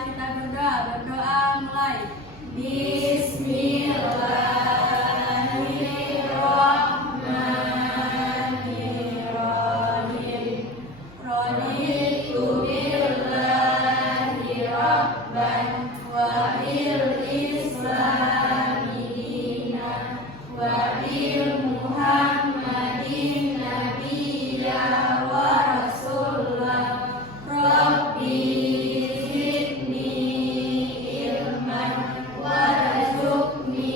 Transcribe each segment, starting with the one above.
kita berdoa. Berdoa mulai. Bismillahirrahmanirrahim. Raditu billahi rabban wa bil islami dinan wa bil muhammadin nabiyya wa rasulah. Rabbi zidni ilman warzuqni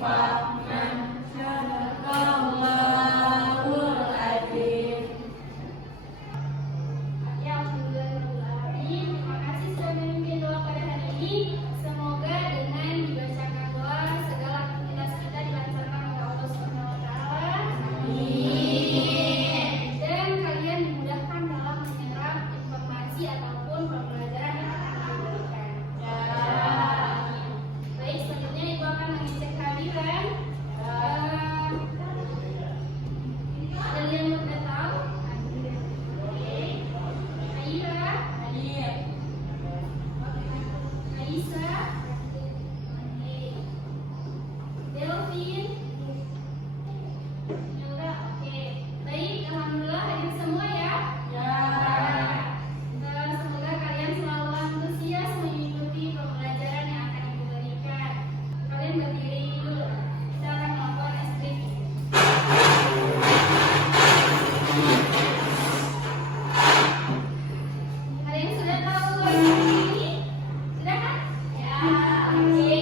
fahman. Sadaqallahul adzim. Ya, alhamdulillahirrahmanirrahim. Terima kasih sudah memimpin doa pada hari ini. Semoga dengan dibacakan doa segala aktivitas kita dilancarkan oleh Allah Subhanahu wa taala. Amin. Dan kalian dimudahkan dalam menyerap informasi ataupun pembelajaran yang akan diberikan. Amin. Baik, selanjutnya Ibu akan mengecek kehadiran. Kalian sudah tahu? Oke. Aira, Hadir. Aisyah, oke. Delvin, Yoga, oke. Baik, alhamdulillah hadir semua ya. Ya. Semoga kalian selalu antusias mengikuti pembelajaran yang akan Ibu berikan. Kalian berdiri dulu. Kita akan melakukan SPG. Kalian sudah tahu ini? Sudah kan? Ya, oke.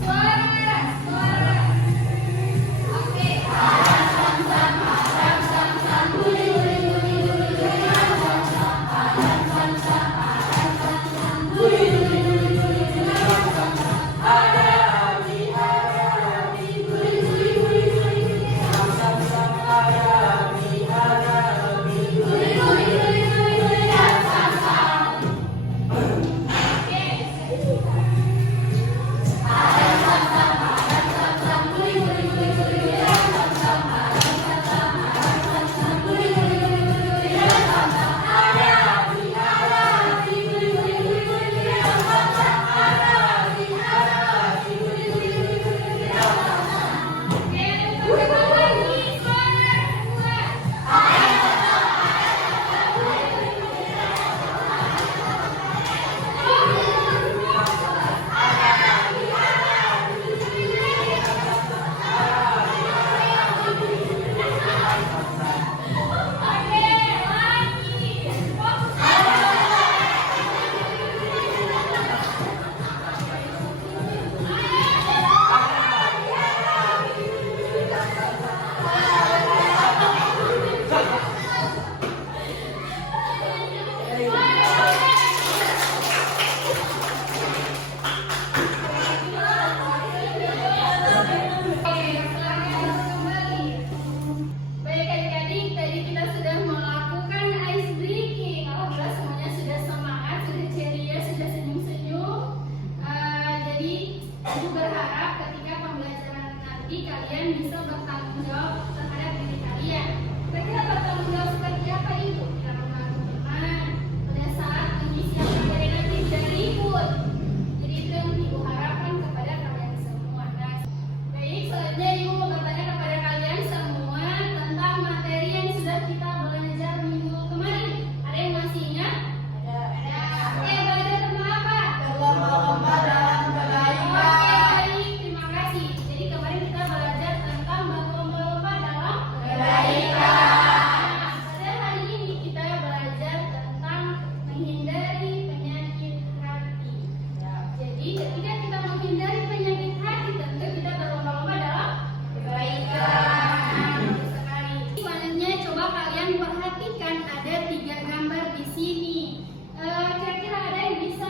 Suara. Oke. Baik adik-adik, tadi kita sudah melakukan ice breaking. Alhamdulillah semuanya sudah semangat, sudah ceria, sudah senyum-senyum. Jadi Ibu berharap ketika pembelajaran nanti kalian bisa bertanggung jawab terhadap diri kalian. Kira-kira bertanggung jawab seperti apa Ibu? Karena teman pada saat mengisi materi nanti tidak ribut. Jadi itu yang Ibu harapkan kepada kalian semua. Nah, baik, selanjutnya Ibu mau bertanya kepada kalian semua tentang materi yang sudah kita belajar minggu kemarin. Ada yang masih ingat? Ada. Oke, belajar tentang apa? Lomba-lomba dalam kebaikan. Oke, baik, terima kasih. Jadi kemarin kita belajar tentang lomba-lomba dalam kebaikan. Pada hari ini kita belajar tentang menghindari penyakit hati. Jadi ketika kita menghindari penyakit hati, tentu kita berlomba-lomba dalam kebaikan. Bagus sekali. Selanjutnya coba kalian perhatikan ada 3 gambar di sini. Kira-kira ada yang bisa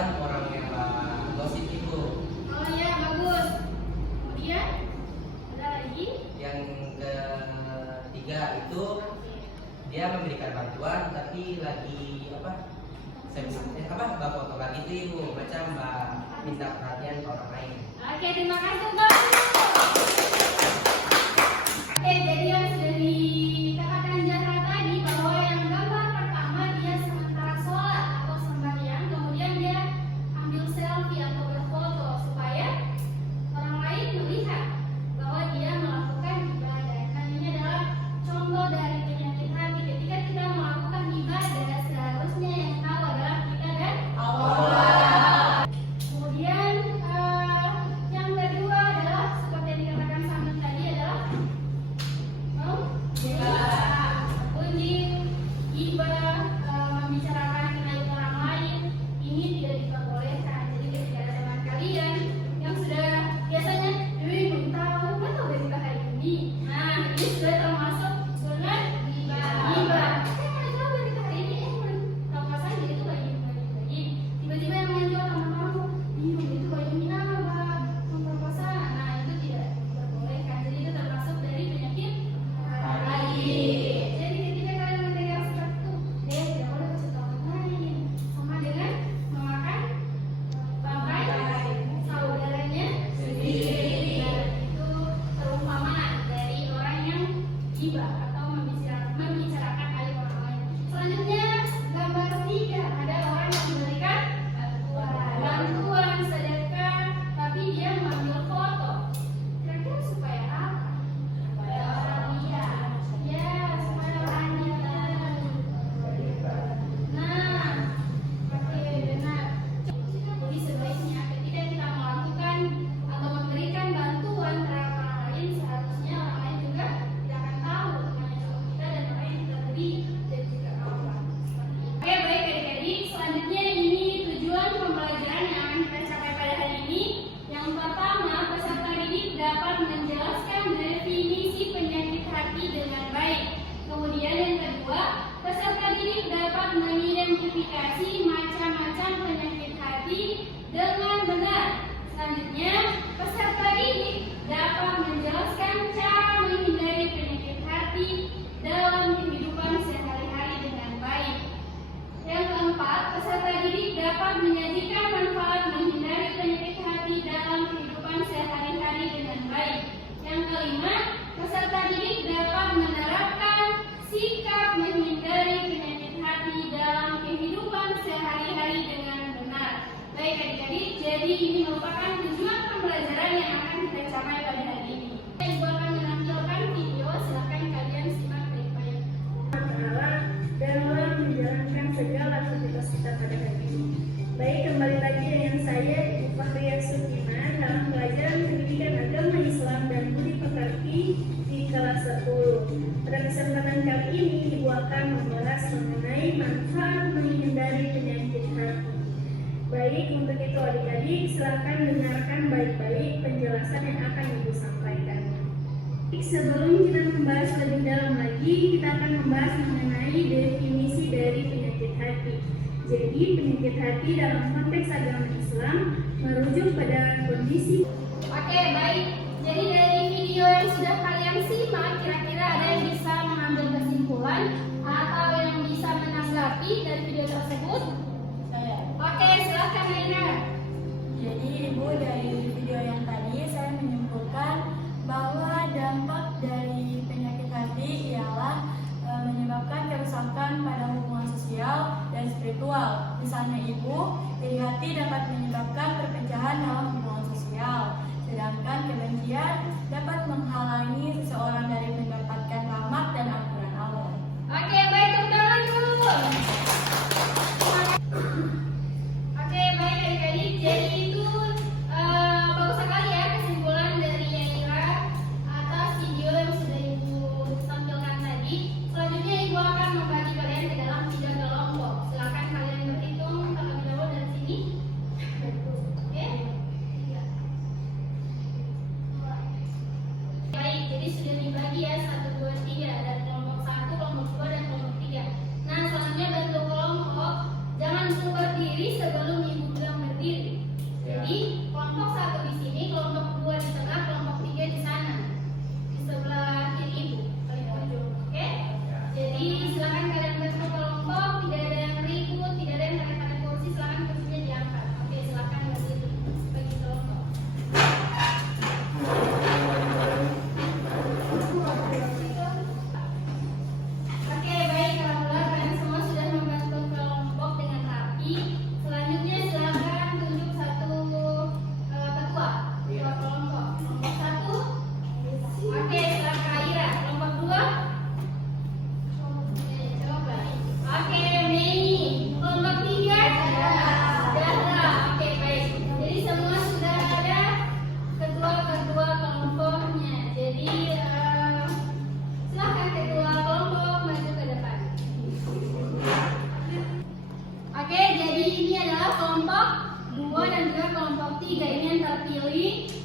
macam orang yang gosip itu. Oh iya, bagus. Kemudian ada lagi. Yang ketiga itu dia memberikan bantuan tapi lagi foto lagi itu ibu macam minta perhatian ke orang lain. Oke, terima kasih Bang. Oke, jadi yang sudah dikatakan Zahra tadi bahwa yang gambar pertama dia sementara sholat atau sembahyang, kemudian dia ambil selfie atau berfoto supaya orang lain melihat bahwa dia melakukan ibadah. Dan ini adalah contoh dari penyakit hati. Ketika kita melakukan ibadah, seharusnya yang tahu adalah kita dan Allah. Kemudian yang kedua adalah seperti yang dikatakan Samin tadi adalah kunjing, gibah, membicarakan aib orang lain, ini tidak diperbolehkan. Jadi ketika ada teman kalian yang sudah biasanya belum tahu berita hari ini, nah ini sudah termasuk dengan gibah. Saya nggak tahu berita hari ini, tahu pas saja itu bagi. Tiba-tiba yang menjual kamu, itu baju Mina memperkosa. Nah itu tidak diperbolehkan. Jadi itu termasuk dari penyakit hati. Jadi ketika kalian mendengar seperti itu, dia tidak boleh kasih tahu orang lain. Sama dengan memakan bangkai saudaranya sendiri. Nah, itu perumpamaan dari orang yang gibah atau membicarakan aib orang lain. Selanjutnya gambar 3 ada orang yang memberikan bantuan sedekah tapi dia mengambil foto. Kira-kira supaya apa? Supaya orang lihat. Ya, supaya orang lihat. Nah, oke, benar. Jadi sebaiknya ketika kita melakukan atau memberikan bantuan terhadap orang lain, seharusnya orang lain juga tidak akan tahu tentang kita dan apa yang kita beri dan juga apa. Oke, baik adik-adik. Selanjutnya ini tujuan pembelajaran yang akan kita capai pada hari ini. Yang pertama, peserta didik dapat menjelaskan definisi penyakit hati dengan baik. Kemudian yang kedua, peserta didik dapat mengidentifikasi macam-macam penyakit hati dengan benar. Selanjutnya, peserta didik dapat menjelaskan cara menghindari penyakit hati dalam kehidupan sehari-hari dengan baik. Yang keempat, peserta didik dapat menyajikan manfaat menghindari penyakit hati dalam kehidupan sehari-hari dengan baik. Yang kelima, peserta didik dapat menerapkan sikap menghindari penyakit hati dalam kehidupan sehari-hari dengan benar. Baik adik-adik, jadi ini merupakan tujuan pembelajaran yang akan kita capai pada hari ini. Ibu akan menampilkan video, silakan kalian simak baik-baik. Dalam menjalankan segala aktivitas kita pada hari ini. Baik, kembali lagi dengan saya Ibu Fahriya Sukina dalam pelajaran pendidikan agama Islam dan budi pekerti di kelas 10. Pada kesempatan kali ini Ibu akan membahas mengenai manfaat menghindari penyakit hati. Baik, untuk itu adik-adik silakan dengarkan baik-baik penjelasan yang akan Ibu sampaikan. Sebelum kita membahas lebih dalam lagi, kita akan membahas mengenai definisi dari penyakit hati. Jadi, penyakit hati dalam konteks agama Islam merujuk pada kondisi. Oke, baik. Jadi dari video yang sudah kalian simak, kira-kira ada yang bisa mengambil kesimpulan atau yang bisa menanggapi dari video tersebut? Oke, silakan Lina. Jadi Ibu, dari video yang tadi saya menyimpulkan bahwa dampak dari penyakit hati ialah menyebabkan kerusakan pada hubungan sosial dan spiritual. Misalnya Ibu, iri hati dapat menyebabkan perpecahan dalam hubungan sosial, sedangkan kebencian dapat menghalangi seseorang dari mendapatkan rahmat dan ampunan Allah. Oke, baik, tepuk tangan dulu. Oke,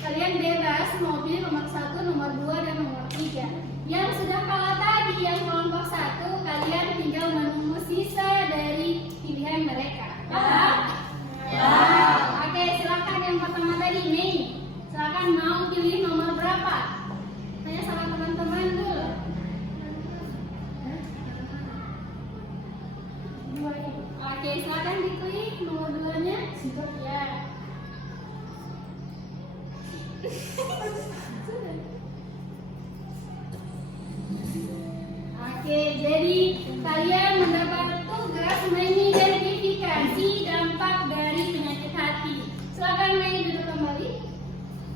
kalian bebas mau pilih nomor 1, nomor 2, dan nomor 3. Yang sudah kalah tadi, yang kelompok 1, kalian tinggal menunggu sisa dari pilihan mereka. Paham? Ya. Oke, silakan yang pertama tadi, Mei. Silakan mau pilih nomor berapa? Tanya sama teman-teman dulu. Oke, silakan diklik nomor 2-nya. Ya. Oke, jadi kalian mendapat tugas mengidentifikasi dampak dari penyakit hati. Silakan Mei duduk kembali.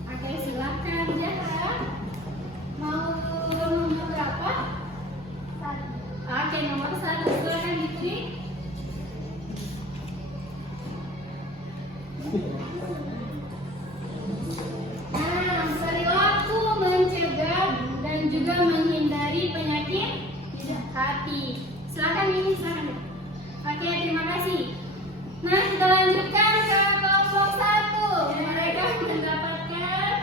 Oke, silakan Zahra. Mau nomor berapa? 1. Oke, nomor 1. Silakan diklik. Nah, perilaku mencegah dan juga menghindari penyakit hati. Silakan ini, silakan. Oke, terima kasih. Nah, kita lanjutkan ke kelompok 1. Mereka mendapatkan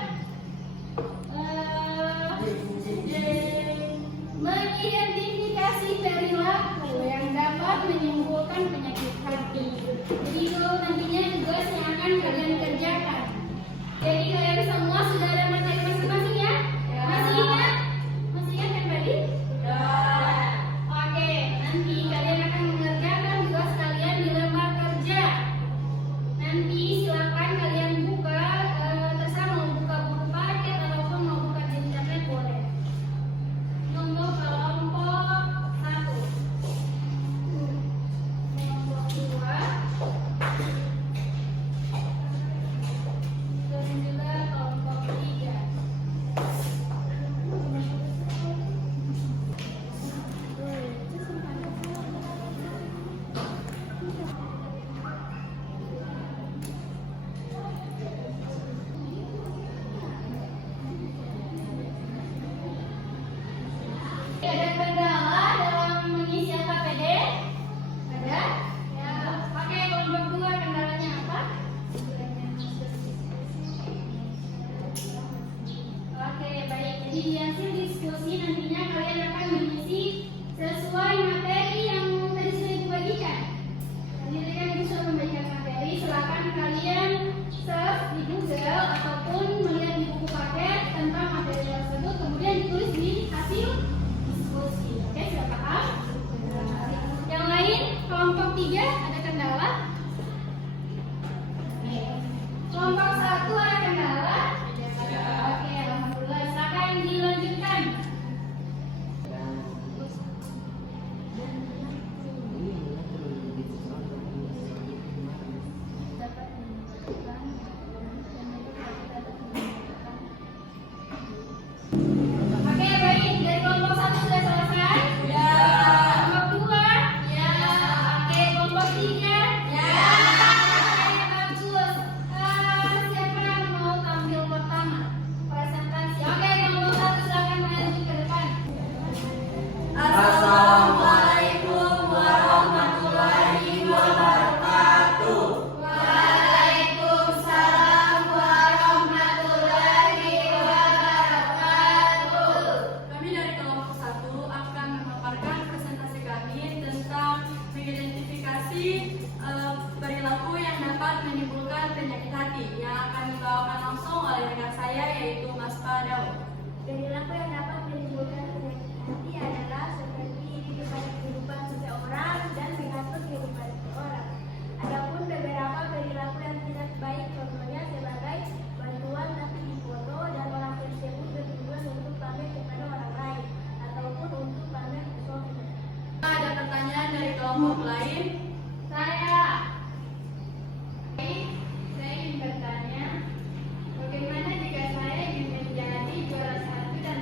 mengidentifikasi perilaku yang dapat menimbulkan penyakit hati. Jadi itu nantinya tugas yang akan kalian kerjakan. Jadi kalian semua sudah ada materi masing-masing ya? Masih ingat? Masih ingat kan tadi? Oke, nanti kalian akan mengerjakan tugas kalian di lembar kerja. Nanti silakan kalian buka, terserah mau buka buku paket ataupun mau buka di internet boleh. Untuk kelompok 1, kelompok 2, dan juga kelompok 3. Ada kendala dalam mengisi LKPD? Ada? Ya. Oke, kelompok 2 kendalanya apa? Oke, baik. Jadi di hasil diskusi nantinya kalian akan mengisi sesuai materi yang tadi sudah Ibu bagikan. Jadi tadi kan Ibu sudah membagikan materi, silakan kalian search di Google ataupun melihat di buku paket tentang materi tersebut, kemudian ditulis di hasil diskusi. Oke, sudah paham? Yang lain, kelompok 3 ada kendala? Kelompok 1 ada kendala? Oke, alhamdulillah. Silakan dilanjutkan. Oke, baik. Dari kelompok 1 sudah selesai? Ya. Kelompok 2? Ya. Oke, kelompok 3? Ya. Oke, bagus. Siapa yang mau tampil pertama? Presentasi. Oke, kelompok 1 silakan maju ke depan. Assalamualaikum warahmatullahi wabarakatuh. Waalaikumsalam warahmatullahi wabarakatuh. Kami dari kelompok 1 akan memaparkan presentasi kami tentang mengidentifikasi perilaku yang dapat menimbulkan penyakit hati yang akan dibawakan langsung oleh rekan saya yaitu Mas Padau. Perilaku yang dapat menimbulkan penyakit hati adalah seperti iri kepada kehidupan seseorang dan mengatur kehidupan seseorang. Adapun beberapa perilaku yang tidak baik, contohnya sebagai bantuan tapi difoto dan orang tersebut bertujuan untuk pamer kepada orang lain ataupun untuk pamer ke sosmed. Ada pertanyaan dari kelompok lain? Saya ingin bertanya, bagaimana jika saya ingin menjadi juara 1 dan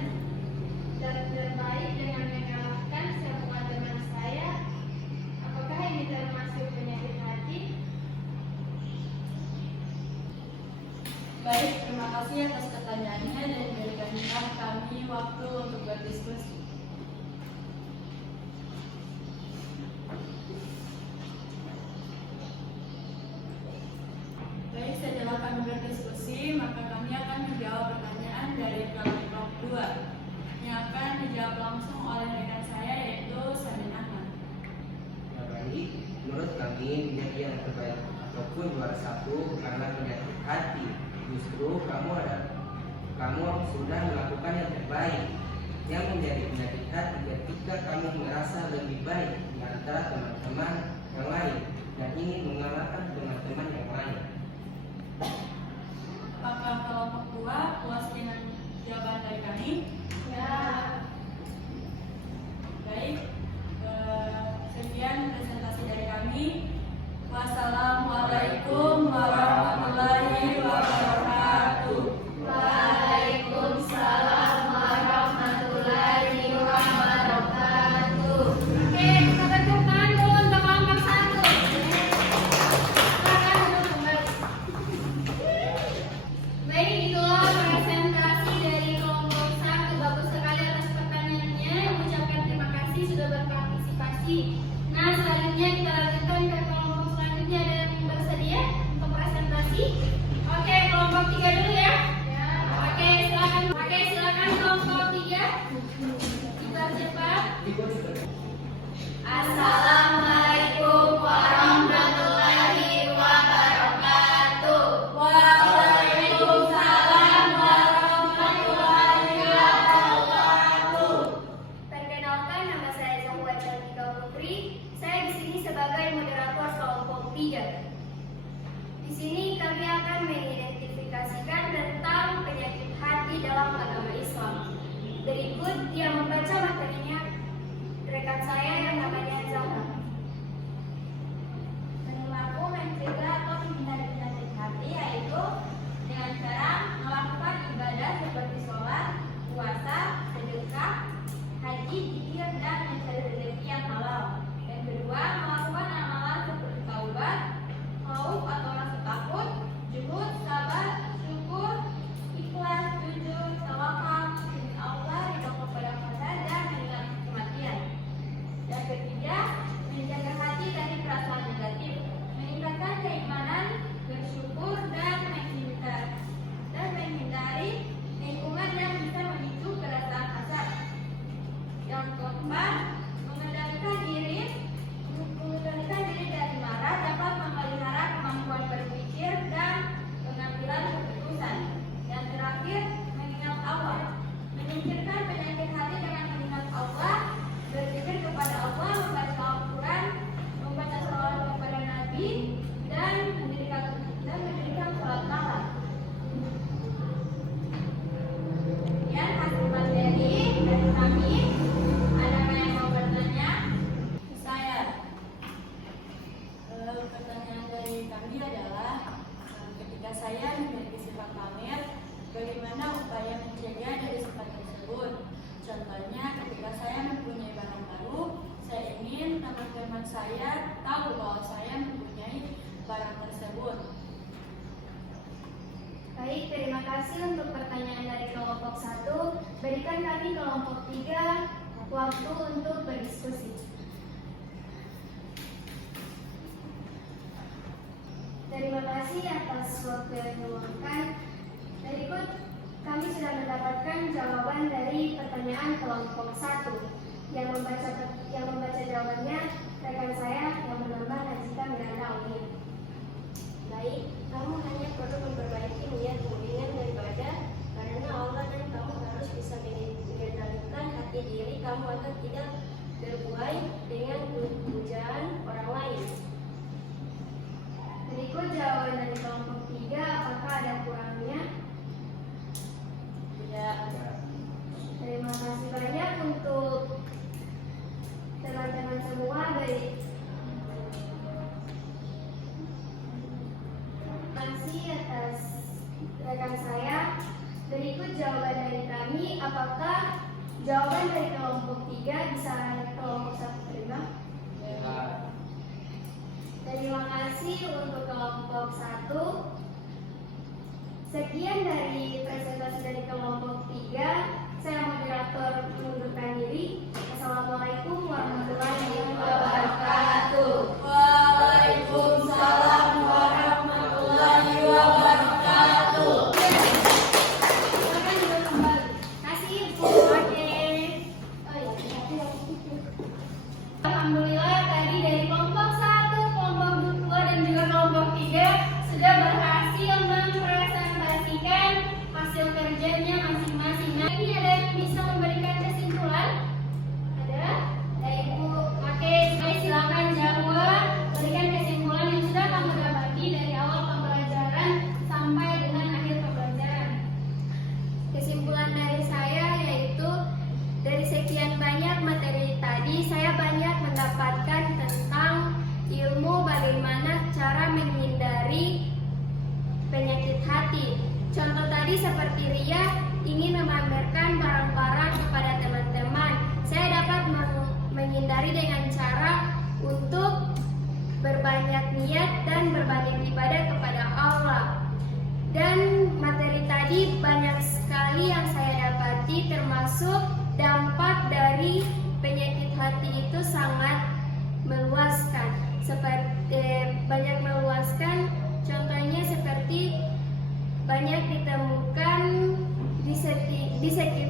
terbaik dengan mengalahkan semua teman saya? Apakah ini termasuk penyakit hati? Baik, terima kasih atas pertanyaannya dan berikanlah kami waktu untuk berdiskusi. Baik, setelah kami berdiskusi, maka kami akan akan menjawab pertanyaan dari kelompok 2 yang akan dijawab langsung oleh rekan saya yaitu Samin Ahmad. Ya, baik, menurut kami menjadi yang terbaik ataupun juara satu bukanlah penyakit hati. Justru kamu sudah melakukan yang terbaik. Yang menjadi penyakit hati ketika kamu merasa lebih baik di antara teman-teman yang lain dan ingin mengalahkan teman-teman yang lain. Apakah kelompok 2 puas dengan jawaban dari kami? Ya. Baik, sekian presentasi dari kami. Wassalamualaikum warahmatullahi wabarakatuh. Waalaikumsalam warahmatullahi wabarakatuh. Oke, kita tepuk tangan dulu untuk kelompok 1. Silakan duduk kembali. Baik, itulah presentasi dari kelompok 1. Bagus sekali atas pertanyaannya. Mengucapkan terima kasih sudah berpartisipasi. Nah, selanjutnya kita lanjutkan ke kelompok selanjutnya. Ada yang bersedia untuk presentasi? Oke, kelompok 3 dulu ya. Oke, silakan kelompok 3. Cepat. Assalamualaikum warahmatullahi wabarakatuh. Waalaikumsalam warahmatullahi wabarakatuh. Perkenalkan, nama saya Zahwa Cantika Putri. Saya di sini sebagai moderator kelompok 3. Di sini kami akan mengidentifikasikan tentang penyakit hati dalam agama Islam. Berikut yang membaca materinya rekan saya yang namanya Zahra. Perilaku mencegah atau menghindari penyakit hati yaitu dengan cara melakukan ibadah seperti sholat, puasa, sedekah, haji, zikir, dan mencari rezeki yang halal. Yang kedua, melakukan amalan seperti taubat, khauf atau rasa takut, juhud, sabar, syukur, ikhlas, jujur, tawakal, izin Allah, ridho kepada qadar, dan mengingat kematian. Yang ketiga, menjaga hati dari perasaan negatif, meningkatkan keimanan, bersyukur, dan menghindari lingkungan yang bisa memicu perasaan hasad. Yang keempat, mengendalikan diri dari marah dapat memelihara kemampuan berpikir dan pengambilan keputusan. Yang terakhir, mengingat Allah, menyingkirkan penyakit hati dengan mengingat Allah, berzikir kepada Allah, membaca Al-Quran, membaca salawat kepada Nabi, dan mendirikan sholat malam. Kemudian hasil materi dari kami. Adakah yang mau bertanya? Saya. Pertanyaan dari kami adalah ketika saya memiliki sifat pamer, bagaimana upaya mencegah dari sifat tersebut? Contohnya, ketika saya mempunyai barang baru, saya ingin teman-teman saya tahu bahwa saya mempunyai barang tersebut. Baik, terima kasih untuk pertanyaan dari kelompok 1. Berikan kami kelompok 3 waktu untuk berdiskusi. Terima kasih atas waktu yang diluangkan. Berikut kami sudah mendapatkan jawaban dari pertanyaan kelompok 1 yang membaca jawabannya rekan saya yang bernama Najita Miranda Auni. Baik, kamu hanya perlu memperbaiki niatmu dengan beribadah karena Allah, dan kamu harus bisa mengendalikan hati diri kamu agar tidak terbuai dengan pujaan orang lain. Berikut jawaban dari kelompok 3, apakah ada kurangnya? Tidak. Terima kasih banyak untuk teman-teman semua. Terima kasih atas rekan saya. Berikut jawaban dari kami. Apakah jawaban dari kelompok 3 bisa kelompok 1 terima? Terima kasih untuk kelompok 1. Sekian dari presentasi dari kelompok 3. Saya moderator mengundurkan diri. Assalamualaikum warahmatullahi wabarakatuh. Waalaikumsalam warahmatullahi wabarakatuh. tadi seperti Ria ingin memamerkan barang-barang kepada teman-teman. Saya dapat menghindari dengan cara untuk berbanyak niat dan berbanyak ibadah kepada Allah. Dan materi tadi banyak sekali yang saya dapati, termasuk dampak dari penyakit hati itu sangat meluaskan. Banyak meluaskan, contohnya seperti banyak ditemukan di sekitar